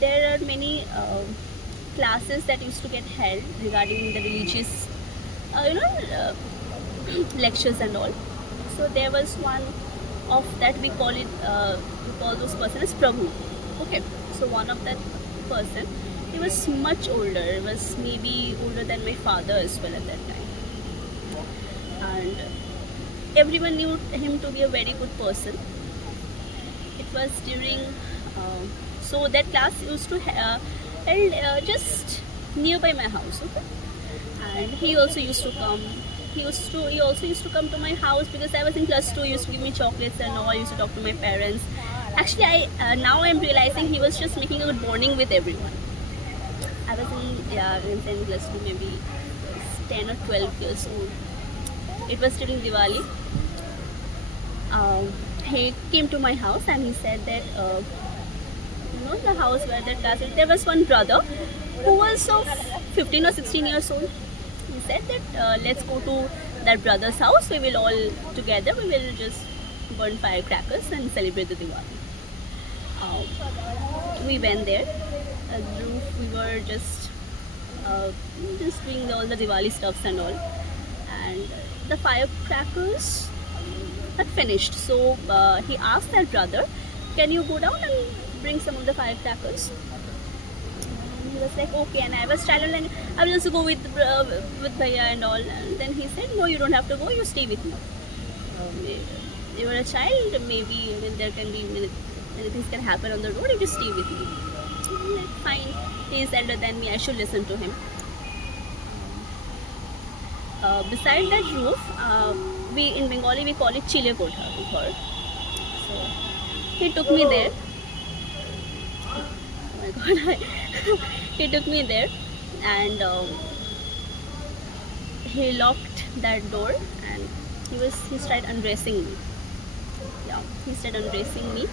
there are many classes that used to get held regarding the religious, you know, lectures and all. So there was one of that we call it, we call those person as Prabhu. Okay, so one of that person, he was much older. He was maybe older than my father as well at that time, and everyone knew him to be a very good person. It was during, so that class used to held just nearby my house. Okay, and he also used to come. He also used to come to my house because I was in plus 2. He used to give me chocolates and all. I used to talk to my parents. Actually, I now I'm realizing he was just making a good bonding with everyone. I was in plus 2, maybe 10 or 12 years old. It was during Diwali. He came to my house and he said that the house where that class is, there was one brother who was of 15 or 16 years old. He said that let's go to that brother's house. We will all together, we will just burn firecrackers and celebrate the Diwali. We went there. We were just doing all the Diwali stuffs and all, and the firecrackers had finished. So he asked that brother, "Can you go down and bring some of the firecrackers?" And he was like, "Okay." And I was challenged, and I will also go with Bhaiya and all. And then he said, "No, you don't have to go. You stay with me. You are a child. Maybe there can be many things can happen on the road. You just stay with me." I'm like, fine. He is elder than me. I should listen to him. Beside that roof, we in Bengali we call it Chile Kotha. So he took me there. Oh my God! He took me there, and he locked that door, and he started undressing me. Yeah, he started undressing me.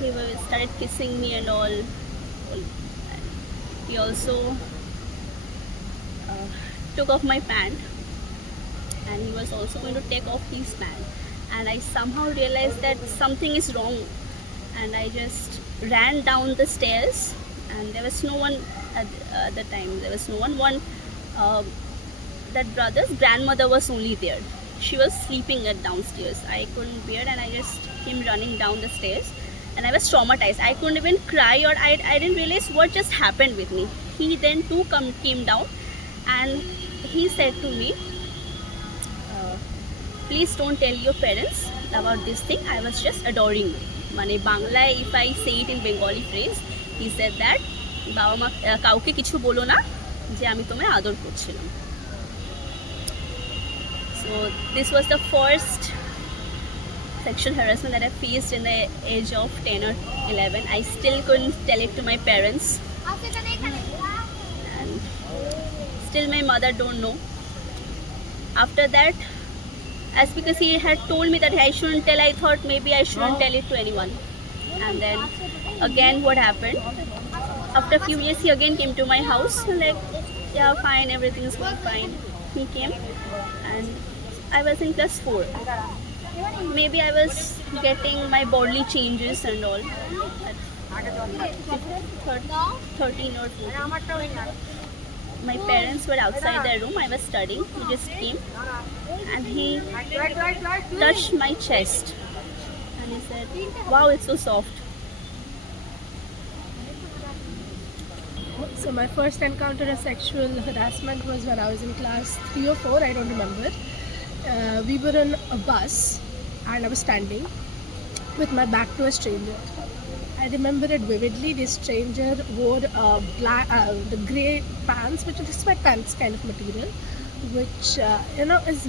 He started kissing me and all. He also took off my pant, and he was also going to take off his pant. And I somehow realized that something is wrong, and I just ran down the stairs, and there was no one at the time. There was no one. That brother's grandmother was only there. She was sleeping at downstairs. I couldn't bear, and I just came running down the stairs, and I was traumatized. I couldn't even cry, or I didn't realize what just happened with me. He then too came down, and he said to me, "Please don't tell your parents about this thing. I was just adoring you." Mane Bangla, if I say it in Bengali phrase, he said that, "Baba ma kauke kichu bolo na je ami tomay ador korchilam." So this was the first sexual harassment that I faced in the age of 10 or 11. I still couldn't tell it to my parents, and still my mother don't know. After that, as because he had told me that I shouldn't tell, I thought maybe I shouldn't tell it to anyone. And then again, what happened? After a few years, he again came to my house. Like, yeah, fine, everything is going fine. He came, and I was in plus 4. Maybe I was getting my bodily changes and all. At 13 or 14. My parents were outside their room. I was studying. He just came, and he touched my chest, and he said, "Wow, it's so soft." So my first encounter of sexual harassment was when I was in class 3 or 4, I don't remember. We were in a bus, and I was standing with my back to a stranger. I remember it vividly. This stranger wore the grey pants, which is sweatpants kind of material, which is.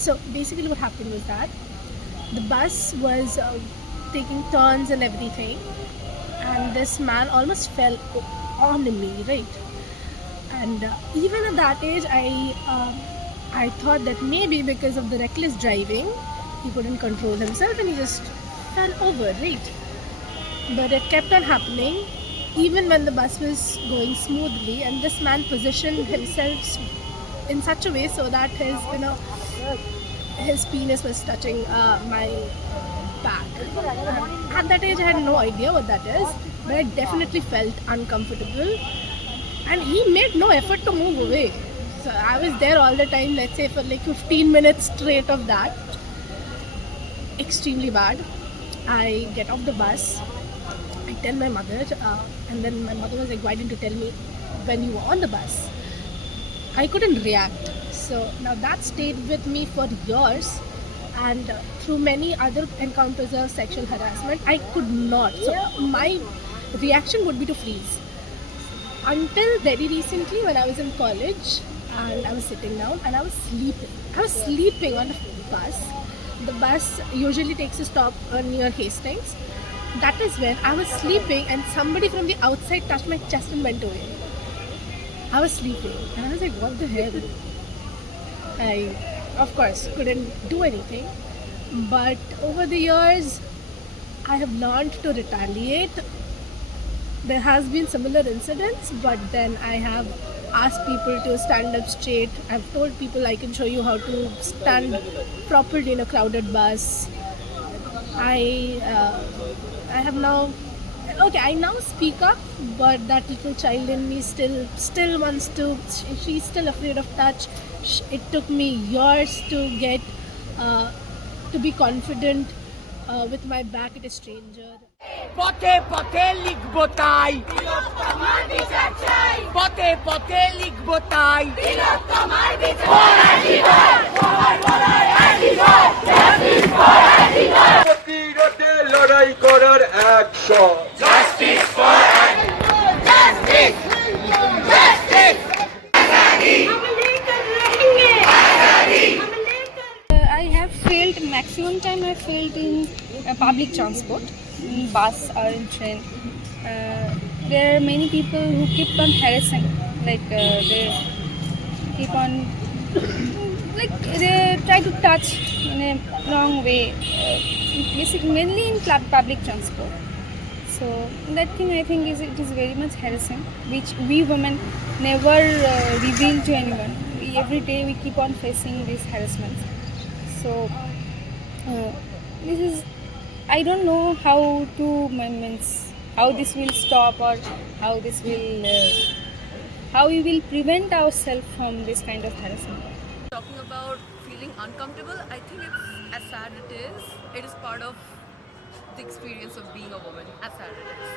So basically, what happened was that the bus was taking turns and everything, and this man almost fell on me, right? And even at that age, I thought that maybe because of the reckless driving, he couldn't control himself and he just fell over, right? But it kept on happening even when the bus was going smoothly, and this man positioned himself in such a way so that his penis was touching my back. At that age, I had no idea what that is, but I definitely felt uncomfortable. And he made no effort to move away. So I was there all the time, let's say for like 15 minutes straight of that. Extremely bad. I get off the bus, I tell my mother, and then my mother was like, why didn't you tell me when you were on the bus? I couldn't react. So now that stayed with me for years, and through many other encounters of sexual harassment, I could not. So my reaction would be to freeze. Until very recently, when I was in college and I was sitting down and I was sleeping. I was sleeping on the bus. The bus usually takes a stop near Hastings. That is when I was sleeping and somebody from the outside touched my chest and went away. I was sleeping and I was like, what the hell? I, of course, couldn't do anything. But over the years, I have learned to retaliate. There has been similar incidents, but then I have asked people to stand up straight. I've told people I can show you how to stand properly in a crowded bus. I have now, okay, I now speak up, but that little child in me still wants to. She's still afraid of touch. It took me years to get to be confident with my back at a stranger. পথে পথে লিখবো তাই পথে পথে লিখবো তাই প্রতিরোধে লড়াই করার action justice for justice justice I have failed, maximum time I failed in public transport, in bus or in train. There are many people who keep on harassing, like they keep on, like they try to touch in a wrong way, basically mainly in public transport. So that thing I think it is very much harassing, which we women never reveal to anyone. Every day we keep on facing these harassments. So this is, I don't know how to how this will stop or how this will how we will prevent ourselves from this kind of harassment. Talking about feeling uncomfortable, I think it's as sad it is part of the experience of being a woman, as sad it is.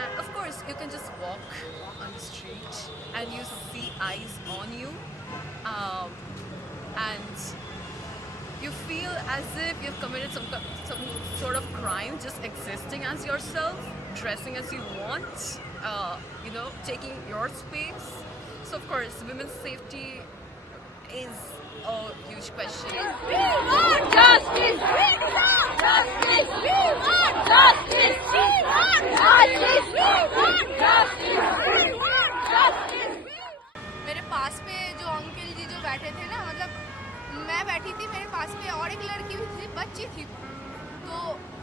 And of course, you can just walk on the street and you see eyes on you, and you feel as if you've committed some sort of crime just existing as yourself, dressing as you want, taking your space. So of course, women's safety is a huge question. We want justice! We want justice! We want justice! We want justice! We want justice! We want justice! मेरे पास पे जो uncle जी जो बैठे थे ना, मतलब मैं बैठी थी, मेरे पास पे और एक लड़की भी थी, बच्ची थी तो,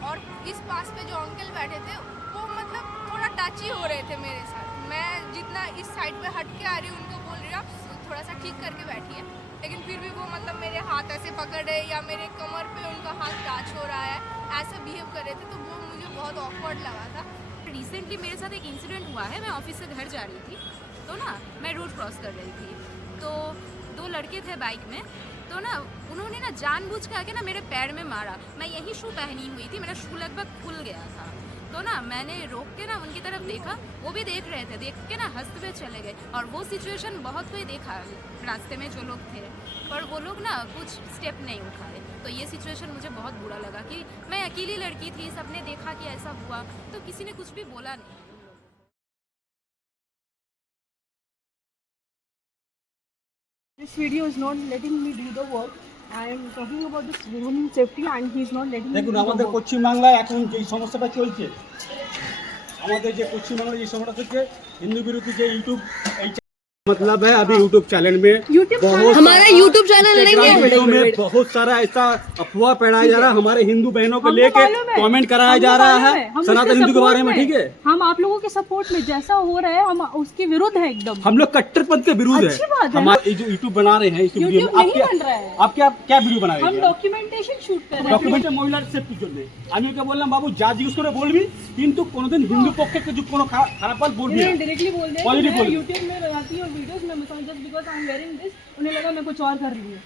और इस पास पे जो अंकल बैठे थे वो मतलब थोड़ा टच ही हो रहे थे मेरे साथ. मैं जितना इस साइड पे हट के आ रही हूँ उनको बोल रही हूँ आप थोड़ा सा ठीक करके बैठिए, लेकिन फिर भी वो मतलब मेरे हाथ ऐसे पकड़े या मेरे कमर पे उनका हाथ टच हो रहा है, ऐसे बिहेव कर रहे थे, तो वो मुझे बहुत ऑकवर्ड लगा था. रिसेंटली मेरे साथ एक इंसिडेंट हुआ है. मैं ऑफिस से घर जा रही थी तो ना मैं रोड क्रॉस कर रही थी, तो दो लड़के थे बाइक में, तो ना उन्होंने ना जानबूझ के आके ना मेरे पैर में मारा. मैं यही शू पहनी हुई थी, मेरा शू लगभग खुल गया था, तो ना मैंने रोक के ना उनकी तरफ देखा, वो भी देख रहे थे, देख के ना हंसते हुए चले गए. और वो सिचुएशन बहुत कोई देखा रास्ते में जो लोग थे, पर वो लोग ना कुछ स्टेप नहीं उठाए. तो ये सिचुएशन मुझे बहुत बुरा लगा कि मैं अकेली लड़की थी, सबने देखा कि ऐसा हुआ तो किसी ने कुछ भी बोला नहीं. This video is not letting me do the work. I am talking about this women safety and he is not letting me do দেখুন the আমাদের work. পশ্চিমবাংলায় এখন যে সমস্যাটা চলছে, আমাদের যে পশ্চিমবাংলায় যে সমস্যাটা হচ্ছে হিন্দু বিরোধী যে ইউটিউব এই मतलब है अभी यूट्यूब चैनल में बहुत हमारा YouTube चैनल नहीं Instagram है। वीडियो में बहुत सारा ऐसा अफवाह फैलाया जा रहा है हमारे हिंदू बहनों को हमको लेके मालूम है। कमेंट कराया हमको जा रहा मालूम है हम सनातन उसके हिंदू के बारे support में, ठीक है। हम आप लोगों के सपोर्ट में जैसा हो रहा है हम उसके विरुद्ध है एकदम। हम लोग कट्टरपंथ के विरुद्ध अच्छी बात है। है। हमारे ये जो यूट्यूब बना रहे हैं इस वीडियो YouTube में नहीं बन रहा है। आप क्या वीडियो बना रहे हम हैं? ডকুমেন্টেশন শুট করে ডকুমেন্টে মহিলার সেফটির জন্য আমি ওকে বললাম বাবু যা জিজ্ঞেস করে বলবি কিন্তু কোনোদিন হিন্দু পক্ষে কিছু কোনো খারাপ বাত বলবি না। डायरेक्टली बोल दे Positive मैं बोल। YouTube में बनाती हूँ वीडियोस में मैं just because I am wearing this उन्हें लगा मैं कुछ और कर रही हूँ।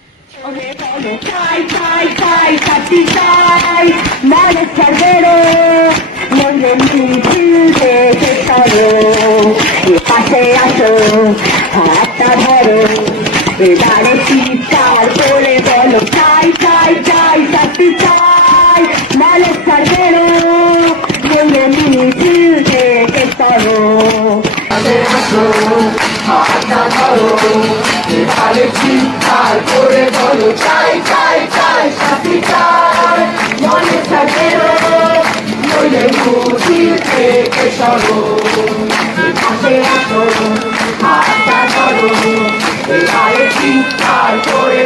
করে